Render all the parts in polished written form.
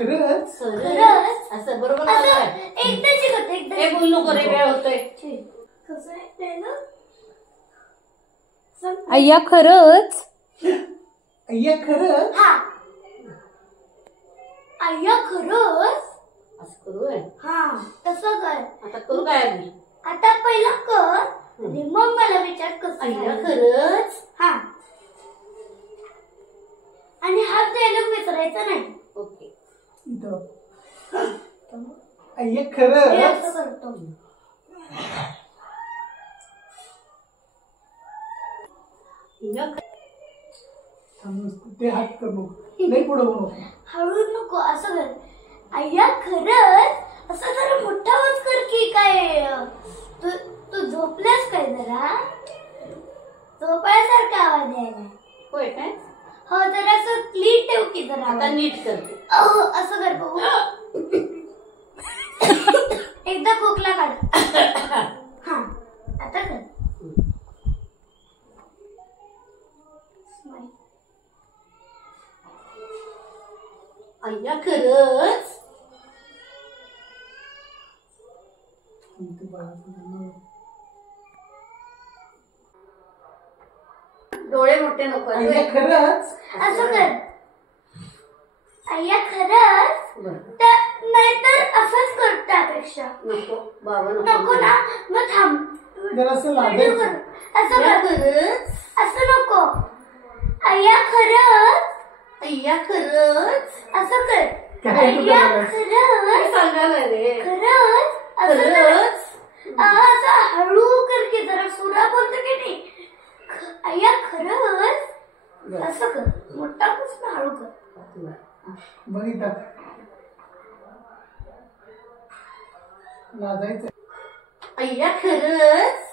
खरंच खरंच असं बरोबर एकदा शिकत एकदा हे बोल नको रे वेळ होतोय. कसं आहे ना अय्या खरंच. अय्या खरंच. हा अय्या खरंच असं करू आहे. हा तसं कर. आता करू काय आधी? आता पहिला कर आणि मग मला विचार कसं अय्या खरंच. हा आणि हा डायलॉग विसरायचा नाही. ओके. अय्या हे खरंच. असं करतो. ते हात कर नको लई पुढे नको. हळू नको असं कर. अय्या खरंच असं जरा मोठा आवाज कर की काय तू तू झोपल्यास काय जरा झोपायसारखा आवाज यायला. होय काय? हो जरा असं क्लीन ठेव की जरा. आता नीट करते. असं कर बघू. एकदा खोकला काढ. हा आता कर. अय्या खरंच. डोळे मोठे नको. अय्या खरंच. असं कर. अय्या खरंच नाहीतर असंच कर त्यापेक्षा. नको बाबा नको ना मग थांब. जरासं लाजायचं. असं कर. खरंच. असं नको. अय्या खरंच. अय्या खरंच. असं कर. काय अय्या तुझं खरंच. सांगायला रे. खरंच असं कर. खरंच. असं हळू कर की जरा सुरा बोलतो की नाही. अय्या खरंच असं कर. मोठा प्रश्न हळू कर. बघितलं लाजायचं. अय्या खरंच.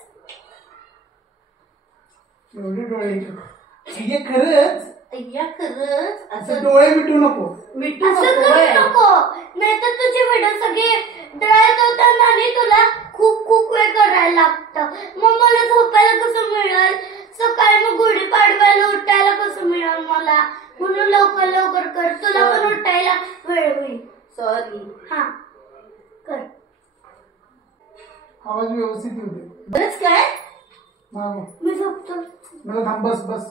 एवढे डोळे अय्या खरंच. अय्या खरंच. असं डोळे मिटू नको. मिठू असं करू नको नाहीतर तुझे व्हिडिओ सगळे ड्रायत होतात आणि तुला खूप खूप वेळ करायला लागतं. मग मला झोपायला कसं मिळेल. सकाळी मग गुढीपाडव्याला उठायला कसं मिळेल मला. म्हणून लवकर लवकर कर. तुला पण उठायला वेळ होईल. सॉरी. हा कर. आवाज व्यवस्थित येऊ दे. खरंच काय? मागो मी झोपतो. मला थांब. बस बस.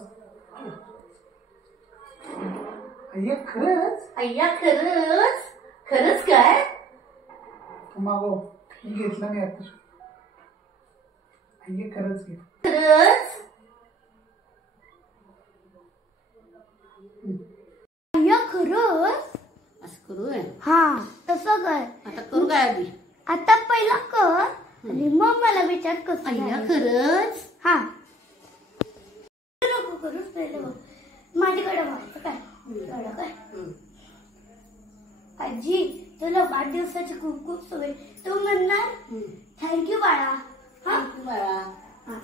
अय्या खरंच. अय्या खरंच. खरंच काय? मागो मी घेतला नाही आता. अय्या खरंच घे. खरंच. अय्या खरंच. असं करू आहे. हा तसं कर. आता करू काय आधी? आता पहिला कर आणि मग मला विचार कसं. अय्या खरंच. हा नको करूच पहिलं बघ. माझ्याकडे बघ काय एवढं काय. आजी तुला वाढदिवसाची खूप खूप शुभेच्छा. तू म्हणणार थँक्यू बाळा. हा बाळा. हा